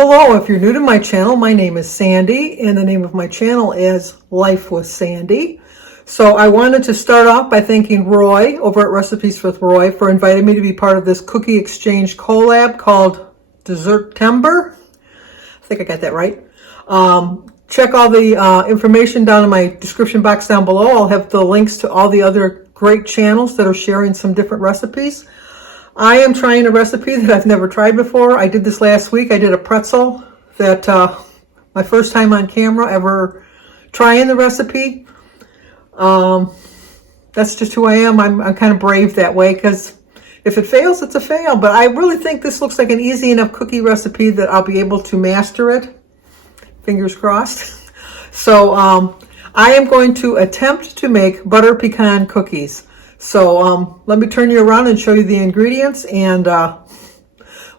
Hello. If you're new to my channel, my name is Sandy, and the name of my channel is Life with Sandy. So I wanted to start off by thanking Roy over at Recipes with Roy for inviting me to be part of this cookie exchange collab called Dessertember. I think I got that right. Check all the information down in my description box down below. I'll have the links to all the other great channels that are sharing some different recipes. I am trying a recipe that I've never tried before. I did this last week. I did a pretzel that my first time on camera ever trying the recipe. That's just who I am. I'm kind of brave that way because if it fails, it's a fail. But I really think this looks like an easy enough cookie recipe that I'll be able to master it. Fingers crossed. So I am going to attempt to make butter pecan cookies. So let me turn you around and show you the ingredients, and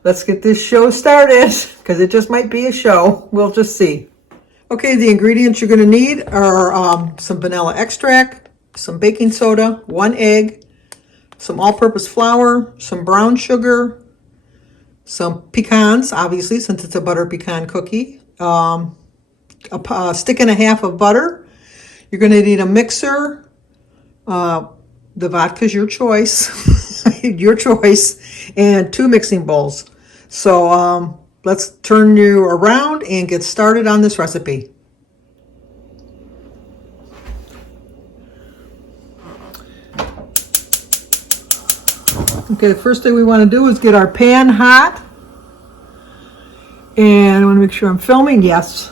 let's get this show started because it just might be a show. We'll just see. Okay, the ingredients you're going to need are some vanilla extract, some baking soda, 1 egg, some all-purpose flour, some brown sugar, some pecans, obviously, since it's a butter pecan cookie, a stick and a half of butter. You're going to need a mixer. The vodka's your choice, your choice, and 2 mixing bowls. So let's turn you around and get started on this recipe. Okay, the first thing we want to do is get our pan hot. And I want to make sure I'm filming. Yes.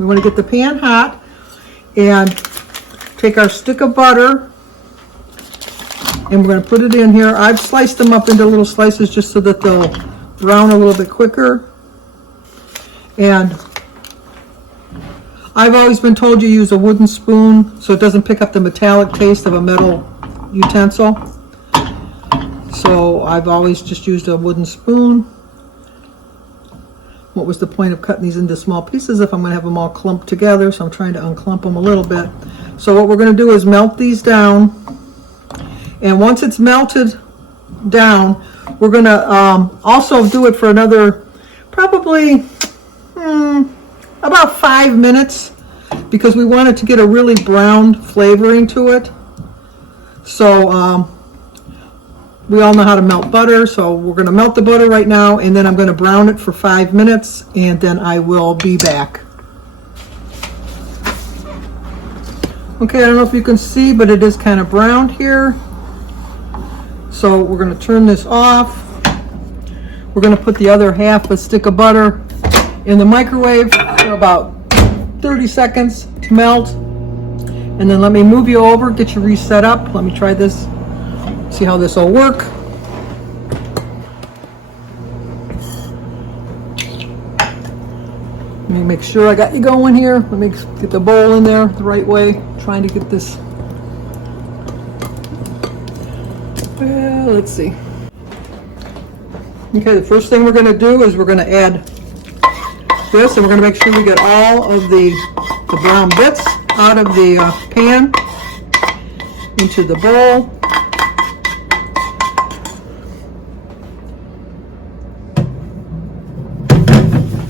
We want to get the pan hot and take our stick of butter. And we're going to put it in here. I've sliced them up into little slices just so that they'll brown a little bit quicker. And I've always been told you use a wooden spoon so it doesn't pick up the metallic taste of a metal utensil. So I've always just used a wooden spoon. What was the point of cutting these into small pieces if I'm going to have them all clumped together? So I'm trying to unclump them a little bit. So what we're going to do is melt these down. And once it's melted down, we're going to also do it for another probably about 5 minutes because we want it to get a really brown flavoring to it. So we all know how to melt butter, so we're going to melt the butter right now, and then I'm going to brown it for 5 minutes, and then I will be back. Okay, I don't know if you can see, but it is kind of browned here. So we're going to turn this off. We're going to put the other half a stick of butter in the microwave for about 30 seconds to melt. And then let me move you over, get you reset up. Let me try this, see how this will work. Let me make sure I got you going here. Let me get the bowl in there the right way. Trying to get this. Well, let's see. Okay, the first thing we're going to do is we're going to add this, and we're going to make sure we get all of the brown bits out of the pan into the bowl.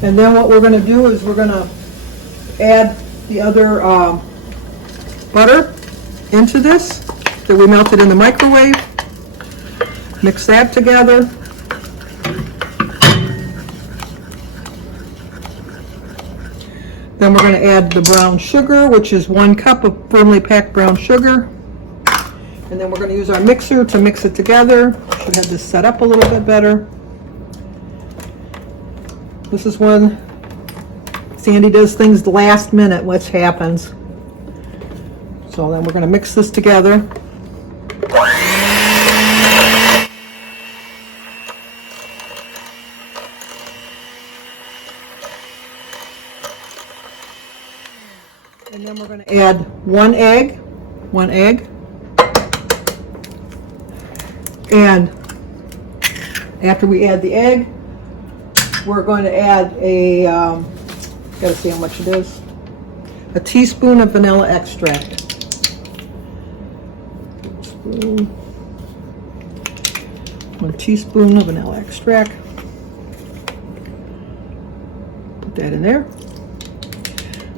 And then what we're going to do is we're going to add the other butter into this that we melted in the microwave. Mix that together. Then we're going to add the brown sugar, which is 1 cup of firmly packed brown sugar. And then we're going to use our mixer to mix it together. Should have this set up a little bit better. This is when Sandy does things the last minute, which happens. So then we're going to mix this together. And then we're going to add 1 egg. And after we add the egg, we're going to add a, gotta see how much it is, a teaspoon of vanilla extract. Teaspoon. 1 teaspoon of vanilla extract. Put that in there.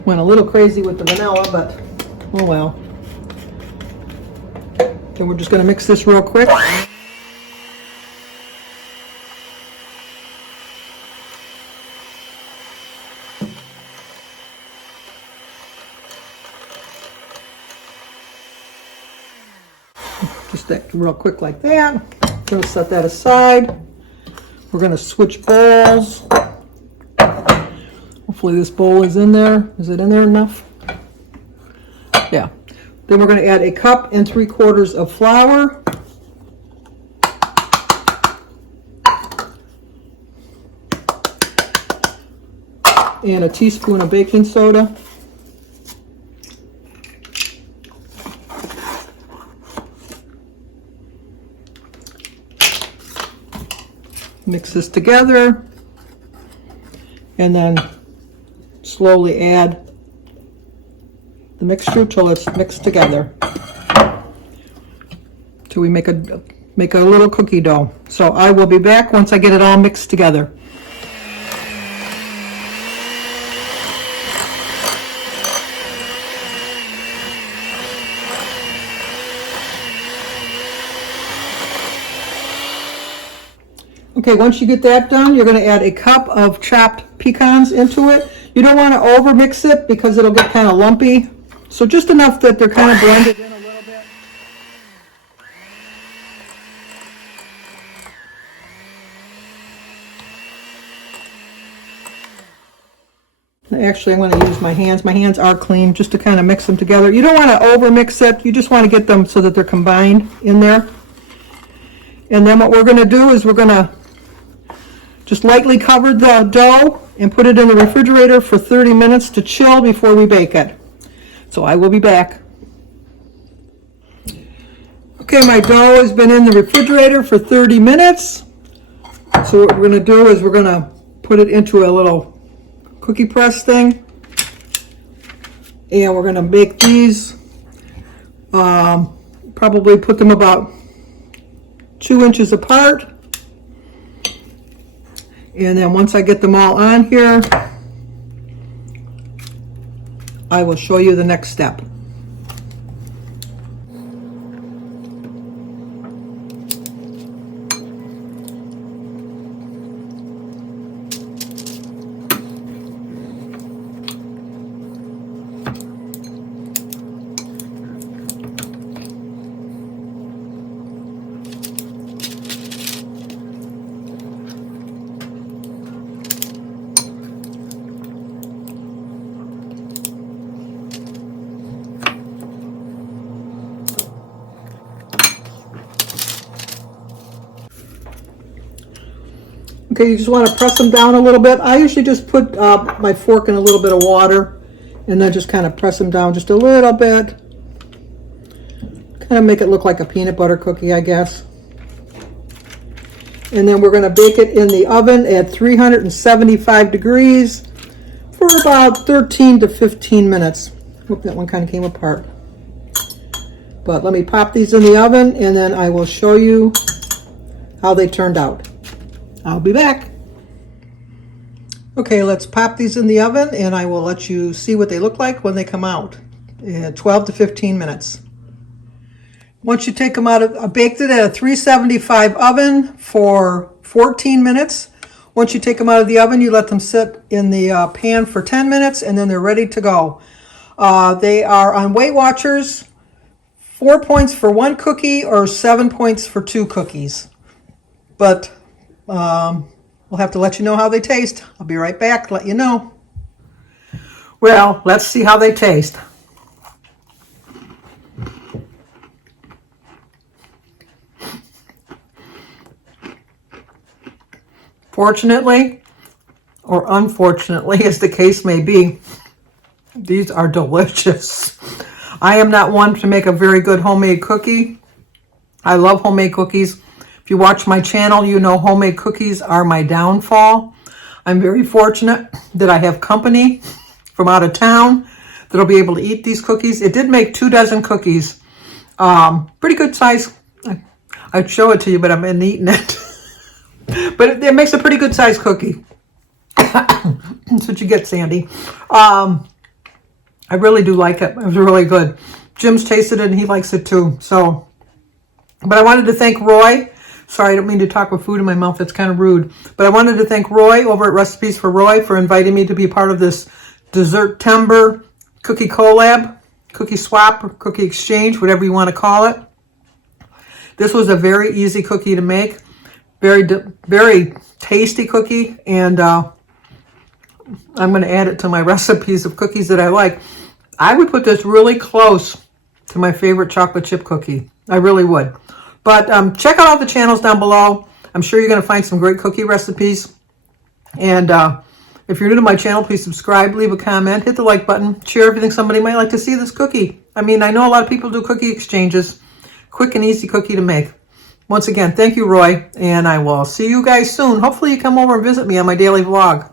Went a little crazy with the vanilla, but oh well. Okay, we're just going to mix this real quick. Just that real quick like that. I'm going to set that aside. We're going to switch bowls. Hopefully this bowl is in there. Is it in there enough? Yeah. Then we're going to add 1 3/4 cups of flour. And 1 teaspoon of baking soda. Mix this together, and then slowly add the mixture till it's mixed together, till we make a little cookie dough. So I will be back once I get it all mixed together. Okay, once you get that done, you're going to add 1 cup of chopped pecans into it. You don't want to over mix it because it'll get kind of lumpy. So just enough that they're kind of blended in a little bit. Actually, I'm going to use my hands. My hands are clean just to kind of mix them together. You don't want to over mix it. You just want to get them so that they're combined in there. And then what we're going to do is we're going to just lightly cover the dough and put it in the refrigerator for 30 minutes to chill before we bake it. So I will be back. Okay, my dough has been in the refrigerator for 30 minutes. So what we're going to do is we're going to put it into a little cookie press thing. And we're going to bake these, probably put them about 2 inches apart. And then once I get them all on here, I will show you the next step. Okay, you just want to press them down a little bit. I usually just put my fork in a little bit of water and then just kind of press them down just a little bit. Kind of make it look like a peanut butter cookie, I guess. And then we're going to bake it in the oven at 375 degrees for about 13 to 15 minutes. Oop, that one kind of came apart. But let me pop these in the oven and then I will show you how they turned out. I'll be back. Okay, let's pop these in the oven and I will let you see what they look like when they come out in 12 to 15 minutes. Once you take them out, I baked it at a 375 oven for 14 minutes. Once you take them out of the oven, you let them sit in the pan for 10 minutes and then they're ready to go. They are on Weight Watchers, 4 points for 1 cookie or 7 points for 2 cookies. But we'll have to let you know how they taste. I'll be right back to let you know. Well, let's see how they taste. Fortunately, or unfortunately, as the case may be, these are delicious. I am not one to make a very good homemade cookie. I love homemade cookies. If you watch my channel, you know homemade cookies are my downfall. I'm very fortunate that I have company from out of town that'll be able to eat these cookies. It did make 2 dozen cookies. Pretty good size. I'd show it to you, but I'm eating it. But it makes a pretty good size cookie. That's what you get, Sandy. I really do like it. It was really good. Jim's tasted it and he likes it too. So, but I wanted to thank Roy. Sorry, I don't mean to talk with food in my mouth. That's kind of rude. But I wanted to thank Roy over at Recipes for Roy for inviting me to be part of this Dessertember cookie collab, cookie swap, or cookie exchange, whatever you want to call it. This was a very easy cookie to make. Very tasty cookie. And I'm going to add it to my recipes of cookies that I like. I would put this really close to my favorite chocolate chip cookie. I really would. But check out all the channels down below. I'm sure you're going to find some great cookie recipes. And if you're new to my channel, please subscribe, leave a comment, hit the like button, share if you think somebody might like to see this cookie. I mean, I know a lot of people do cookie exchanges. Quick and easy cookie to make. Once again, thank you, Roy. And I will see you guys soon. Hopefully you come over and visit me on my daily vlog.